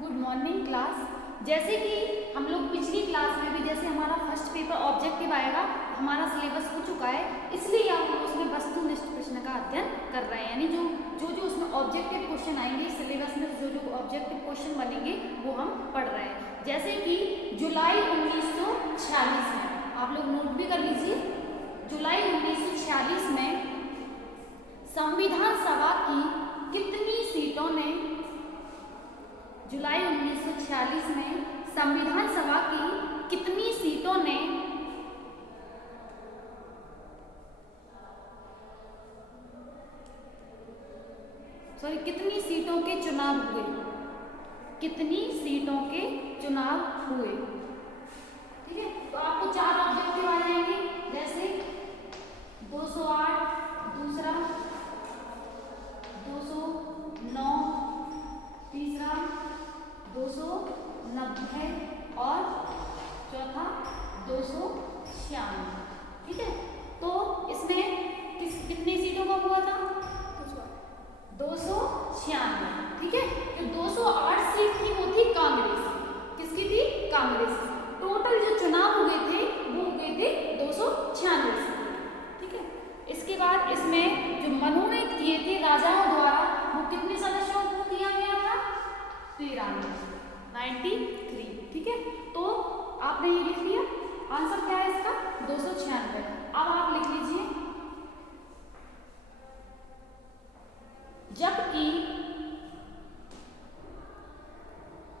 Good morning class. जैसे कि हम लोग पिछली क्लास में भी जैसे हमारा फर्स्ट पेपर ऑब्जेक्टिव आएगा, हमारा सिलेबस हो चुका है, इसलिए हम लोग उसमें वस्तुनिष्ठ प्रश्न का अध्ययन कर रहे हैं। यानी जो जो उसमें ऑब्जेक्टिव क्वेश्चन आएंगे, सिलेबस में जो जो ऑब्जेक्टिव क्वेश्चन बनेंगे वो हम पढ़ रहे हैं। जैसे कि जुलाई 1946 में, आप लोग नोट भी कर लीजिए, जुलाई 1946 में संविधान सभा की कितनी सीटों ने, जुलाई 1946 में संविधान सभा की कितनी सीटों ने कितनी सीटों के चुनाव हुए, कितनी सीटों के चुनाव हुए। ठीक है, तो आपको चार ऑब्जेक्टिव आ जाएंगे, जैसे 208, दूसरा 209, तीसरा 290 और चौथा 296। ठीक है, तो इसमें कितनी सीटों का हुआ था? 296। ठीक है, जो 208 सीट थी वो थी कांग्रेस। किसकी थी? कांग्रेस। टोटल जो चुनाव हुए थे वो हुए थे 296 सीट। ठीक है, इसके बाद इसमें जो मनोनीत किए थे राजाओं द्वारा वो कितने सदस्यों को किया गया था? 93। ठीक है, तो आपने ये लिख लिया। आंसर क्या है इसका? 296। अब आप लिख लीजिए, जबकि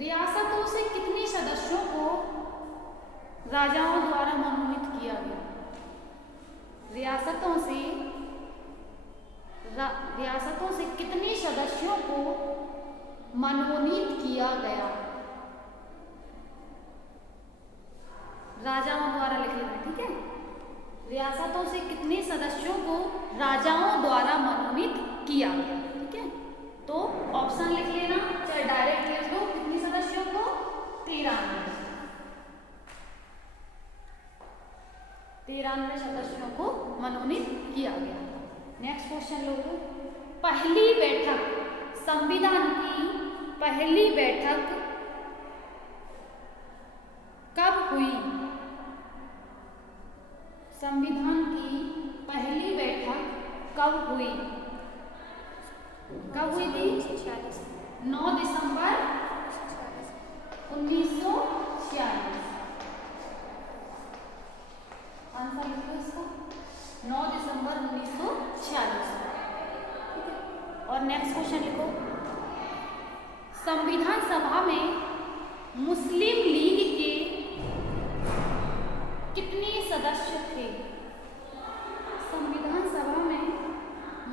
रियासतों से कितने सदस्यों को राजाओं द्वारा मनोनीत किया गया? रियासतों से कितने सदस्यों को मनोनीत किया गया? राजाओं द्वारा लिख लेना। ठीक है, रियासतों से कितने सदस्यों को राजाओं द्वारा मनोनीत किया गया? ठीक है, तो ऑप्शन लिख लेना, चाहे डायरेक्ट लिख लो। कितने सदस्यों को? 93 सदस्यों को मनोनीत किया गया था। नेक्स्ट क्वेश्चन लोगों, पहली बैठक, संविधान की पहली बैठक कब हुई? संविधान की पहली बैठक कब हुई? कब हुई थी? 9 दिसंबर 1946। आंसर लिखो इसका, 9 दिसंबर 1946। और नेक्स्ट क्वेश्चन लिखो, संविधान सभा में मुस्लिम लीग के कितने सदस्य थे? संविधान सभा में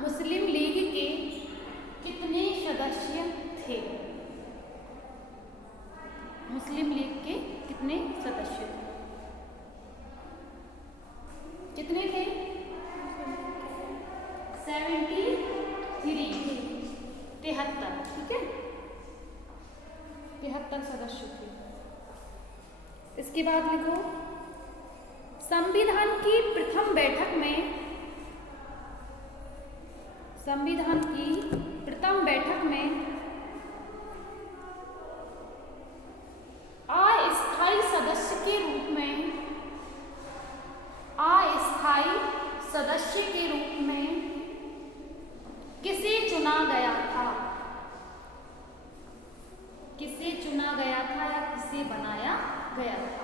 मुस्लिम लीग के कितने सदस्य थे? मुस्लिम लीग के कितने सदस्य थे? कितने थे? 73। 73। ठीक है, 73 सदस्य थे। इसके बाद लिखो, संविधान की प्रथम बैठक में, संविधान की प्रथम बैठक में अस्थायी सदस्य के रूप में, अस्थायी सदस्य के रूप में किसे चुना गया था? किसे चुना गया था या किसे बनाया गया था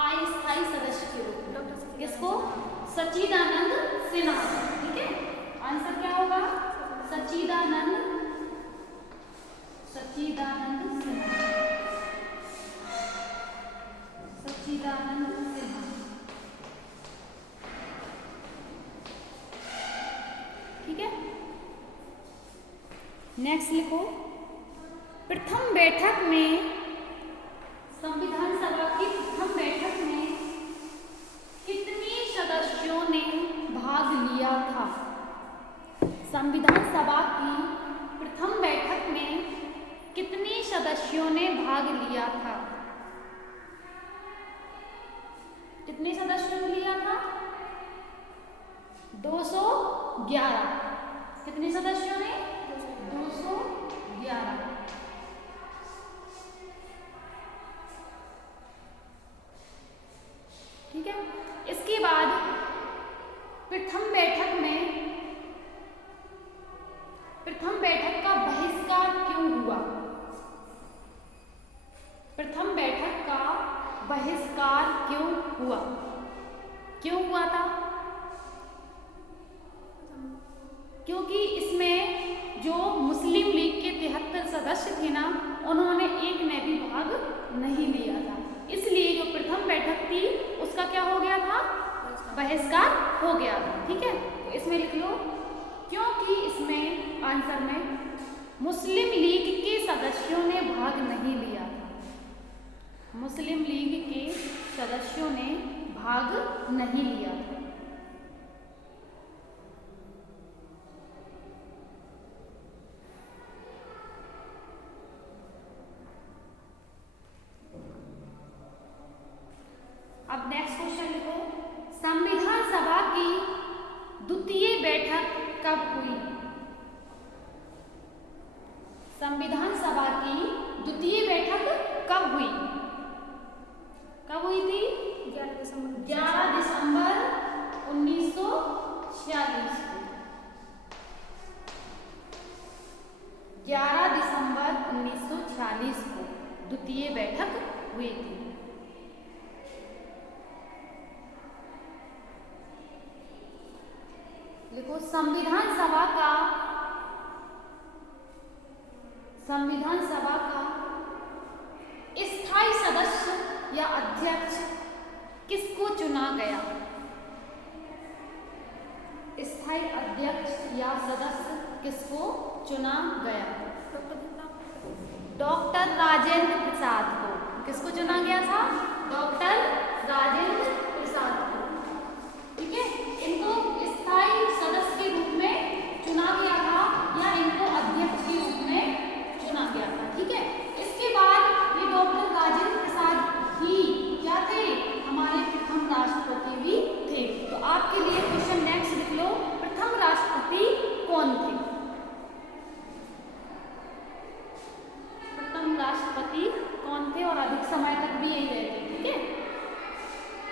अस्थायी सदस्य के रूप में? किसको? सच्चिदानंद सिन्हा। ठीक है, आंसर क्या होगा? सच्चिदानंद सिन्हा। सच्चिदानंद सिन्हा। ठीक है, नेक्स्ट लिखो, प्रथम बैठक में, संविधान सभा की प्रथम बैठक में कितने सदस्यों ने भाग लिया था? संविधान सभा की प्रथम बैठक में कितने सदस्यों ने भाग लिया था? कितने सदस्यों ने लिया था? 211। कितने सदस्यों ने? 211। हुआ। क्यों हुआ था? क्योंकि इसमें जो मुस्लिम लीग के 73 सदस्य थे ना, उन्होंने एक ने भी भाग नहीं लिया था, इसलिए जो प्रथम बैठक थी उसका क्या हो गया था? बहिष्कार हो गया था। ठीक है, तो इसमें लिख लो, क्योंकि इसमें आंसर में मुस्लिम लीग के सदस्यों ने भाग नहीं लिया था। मुस्लिम लीग के सदस्यों ने भाग नहीं लिया था। अब नेक्स्ट क्वेश्चन लिखो, संविधान सभा की द्वितीय बैठक कब हुई? संविधान सभा की द्वितीय बैठक कब हुई? कब हुई थी? 11 दिसंबर 1946 को। 11 दिसंबर 1946 को द्वितीय बैठक हुई थी। देखो, संविधान सभा का स्थायी सदस्य या अध्यक्ष किसको चुना गया? स्थायी अध्यक्ष या सदस्य किसको चुना गया? डॉक्टर राजेंद्र प्रसाद को। किसको चुना गया था? डॉक्टर राजेंद्र प्रसाद को। ठीक है, इनको स्थायी सदस्य के रूप में चुना गया था या इनको अध्यक्ष के रूप में चुना गया था। ठीक है, इसके बाद ये डॉक्टर राजेंद्र प्रसाद ही क्या थे? हमारे प्रथम राष्ट्रपति भी थे। तो आपके लिए क्वेश्चन नेक्स्ट लिख लो, प्रथम राष्ट्रपति कौन थे? प्रथम राष्ट्रपति कौन थे और अधिक समय तक भी यही रहे थे? ठीक है,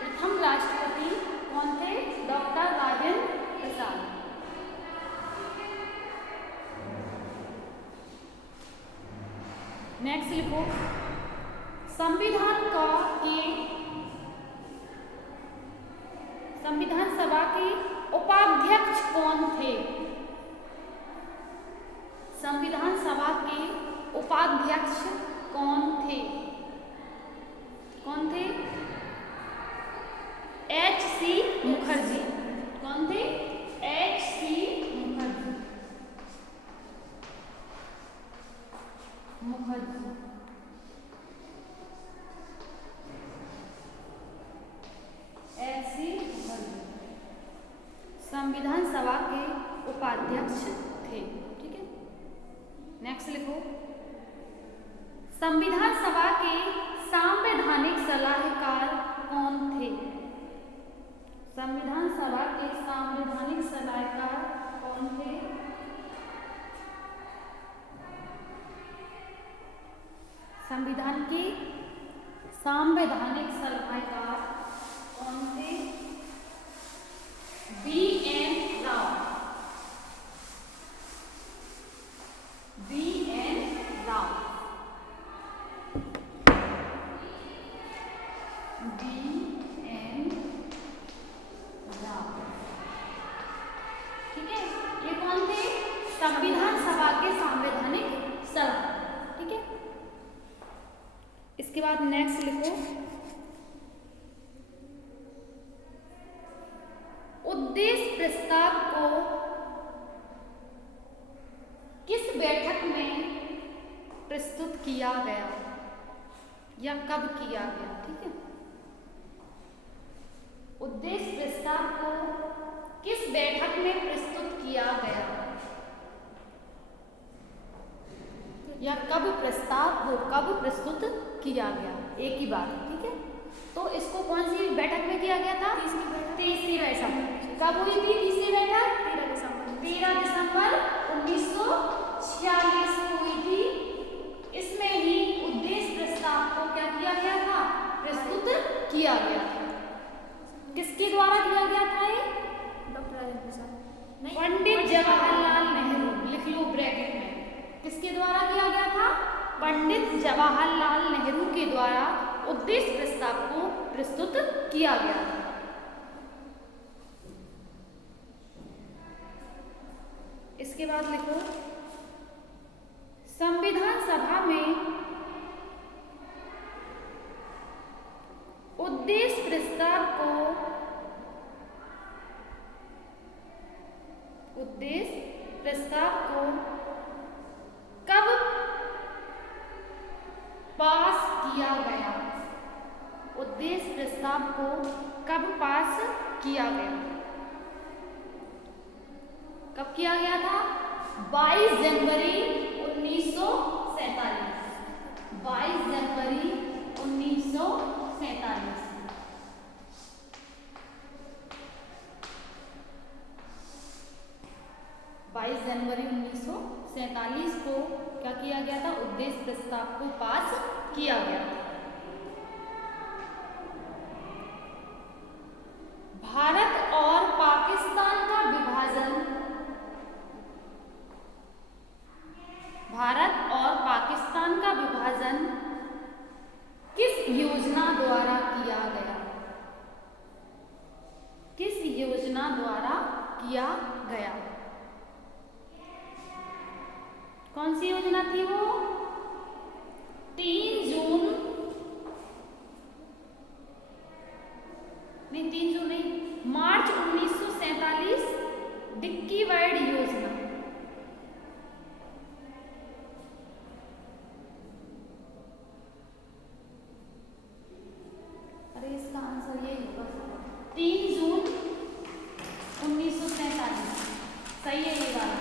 प्रथम राष्ट्रपति कौन थे? डॉक्टर राजेंद्र प्रसाद। नेक्स्ट लिखो, संविधान सभा के उपाध्यक्ष कौन थे? संविधान सभा के उपाध्यक्ष कौन थे? कौन थे? H.C. मुखर्जी। कौन थे? H.C. मुखर्जी। H.C. मुखर्जी संविधान सभा के उपाध्यक्ष थे। ठीक है, नेक्स्ट लिखो, संविधान सभा के संवैधानिक सलाहकार कौन थे? संविधान सभा के संवैधानिक सलाहकार कौन थे? संविधान के संवैधानिक सलाहकार कौन थे? B.N. Rao. B.N. Rao. B.N. Rao. ठीक है, ये कौन थे? संविधान सभा के संवैधानिक सलाहकार। ठीक है, इसके बाद नेक्स्ट लिखो, उद्देश्य प्रस्ताव को किस बैठक में प्रस्तुत किया गया या कब किया गया? ठीक है, उद्देश्य प्रस्ताव को किस बैठक में प्रस्तुत किया गया या कब प्रस्तुत किया गया? एक ही बात है। ठीक है, तो इसको कौन सी बैठक में किया गया था? तीसरी बैठक। कब हुई थी तीसरी बैठक? 13 दिसंबर 1946 को हुई थी। इसमें ही उद्देश्य प्रस्ताव को क्या किया गया था? प्रस्तुत किया गया था। किसके द्वारा किया गया था? ये डॉक्टर राजेंद्र प्रसाद, पंडित जवाहरलाल नेहरू। लिख लो ब्रैकेट में, किसके द्वारा किया गया था? पंडित जवाहरलाल नेहरू के द्वारा उद्देश्य प्रस्ताव को प्रस्तुत किया गया था। इसके बाद लिखो संविधान सभा में उद्देश्य प्रस्ताव को कब पास किया गया? उद्देश्य प्रस्ताव को कब पास किया गया? कब किया गया था? 22 जनवरी 1947। 22 जनवरी 1947। 22 जनवरी 1947 को क्या किया गया था? उद्देश्य प्रस्ताव को पास किया गया था। भारत और पाकिस्तान का विभाजन, भारत और पाकिस्तान का विभाजन किस योजना द्वारा किया गया? किस योजना द्वारा किया गया? कौन सी योजना थी वो? 3 जून नहीं, मार्च 1947 डिक्की वाइड योजना। अरे इसका आंसर यही होगा, 3 जून 1947। सही है ये वाला,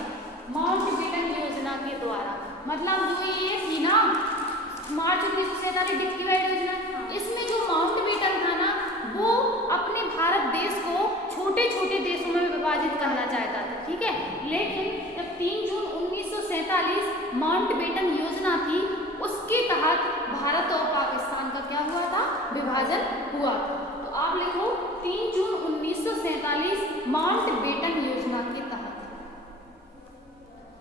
माउंटबेटन योजना के द्वारा। मतलब जो ये थी ना मार्च 1947 डिक्की वाइड योजना, इसमें जो माउंटबेटन था ना वो अपने भारत देश को छोटे छोटे देशों में विभाजित करना चाहता था, ठीक है। लेकिन जब 3 जून 1947 माउंटबेटन योजना थी, उसके तहत भारत और पाकिस्तान का क्या हुआ था? विभाजन हुआ था। तो आप लिखो 3 जून 1947 माउंटबेटन योजना के तहत।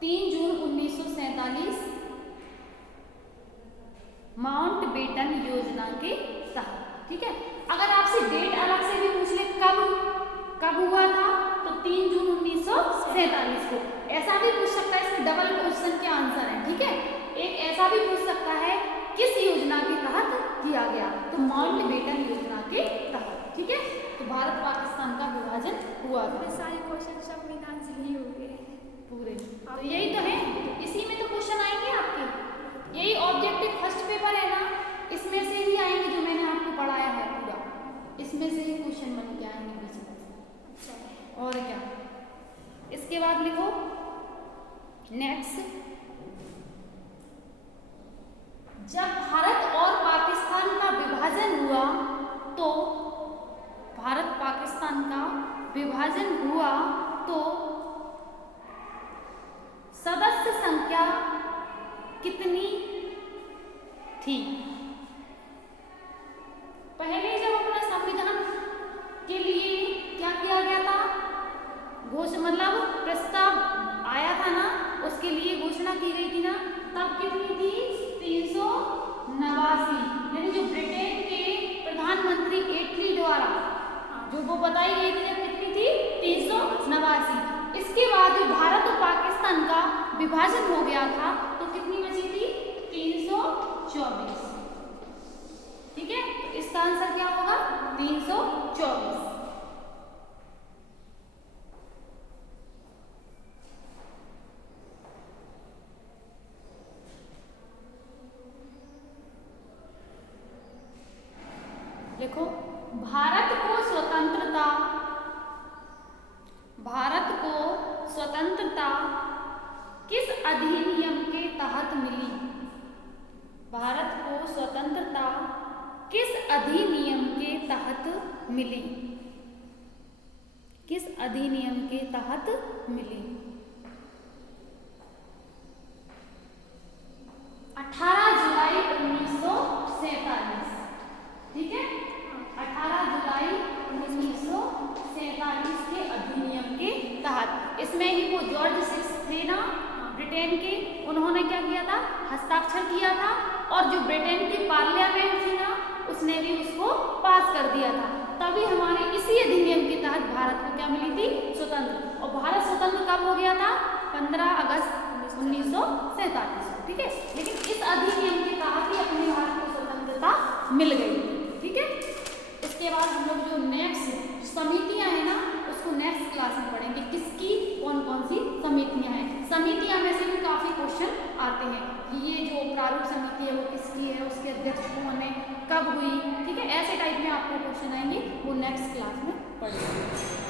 3 जून 1947 माउंटबेटन योजना के तहत, ठीक है। अगर आपसे डेट अलग से भी पूछ ले कब हुआ था, तो 3 जून 1947 को। ऐसा भी पूछ सकता है, इसमें डबल क्वेश्चन के आंसर है, ठीक है। एक ऐसा भी पूछ सकता है किस योजना के तहत किया गया, तो माउंटबेटन योजना के तहत, ठीक है। तो भारत पाकिस्तान का विभाजन हुआ था। सारे क्वेश्चन संविधान से ही हो गए पूरे, तो यही तो है, इसी में तो क्वेश्चन आएंगे आपके। यही ऑब्जेक्टिव फर्स्ट पेपर है ना, इसमें से ही आएंगे जो मैंने आपको पढ़ाया है पूरा, इसमें से ही क्वेश्चन बन के आएंगे बीच में। अच्छा, और क्या। इसके बाद लिखो नेक्स्ट, जब भारत और पाकिस्तान का विभाजन हुआ तो भारत पाकिस्तान का विभाजन हुआ तो सदस्य संख्या कितनी थी? पहले जब अपना संविधान के लिए क्या किया गया था, मतलब प्रस्ताव आया था ना, उसके लिए घोषणा की गई थी ना, तब कितनी थी? 389। यानी जो ब्रिटेन के प्रधानमंत्री एटली द्वारा जो वो बताई गई थी, जब कितनी थी? 389। इसके बाद भारत और पाकिस्तान का विभाजन हो गया था तो कितनी बची थी? 324, ठीक है। तो इसका आंसर क्या होगा? 324। देखो भारत को स्वतंत्रता किस अधिनियम के तहत मिली? भारत को स्वतंत्रता किस अधिनियम के तहत मिली? किस अधिनियम के तहत मिली? 18 जुलाई 1947, ठीक है। 18 जुलाई 1947 के अधिनियम के तहत। इसमें ही वो जॉर्ज 6 थे ना, ब्रिटेन ब्रिटेन के उन्होंने क्या किया था, हस्ताक्षर किया था, और जो ब्रिटेन की पार्लियामेंट थी ना उसने भी उसको पास कर दिया था। तभी हमारे इसी अधिनियम के तहत भारत को क्या मिली थी, स्वतंत्र। और भारत स्वतंत्र कब हो गया था, 15 अगस्त 1947। ठीक है, लेकिन इस अधिनियम के तहत ही अपने भारत को स्वतंत्रता मिल गई। ठीक है, इसके बाद हम लोग जो नेक्स्ट समितियां हैं ना उसको नेक्स्ट क्लास में पढ़ेंगे, किसकी कौन कौन सी समितियां हैं। समितियां में से भी काफी क्वेश्चन आते हैं कि ये जो प्रारूप समिति है वो किसकी है, उसके अध्यक्ष कौन है, कब हुई। ठीक है, ऐसे टाइप में आपको क्वेश्चन आएंगे, वो नेक्स्ट क्लास में पढ़ेंगे।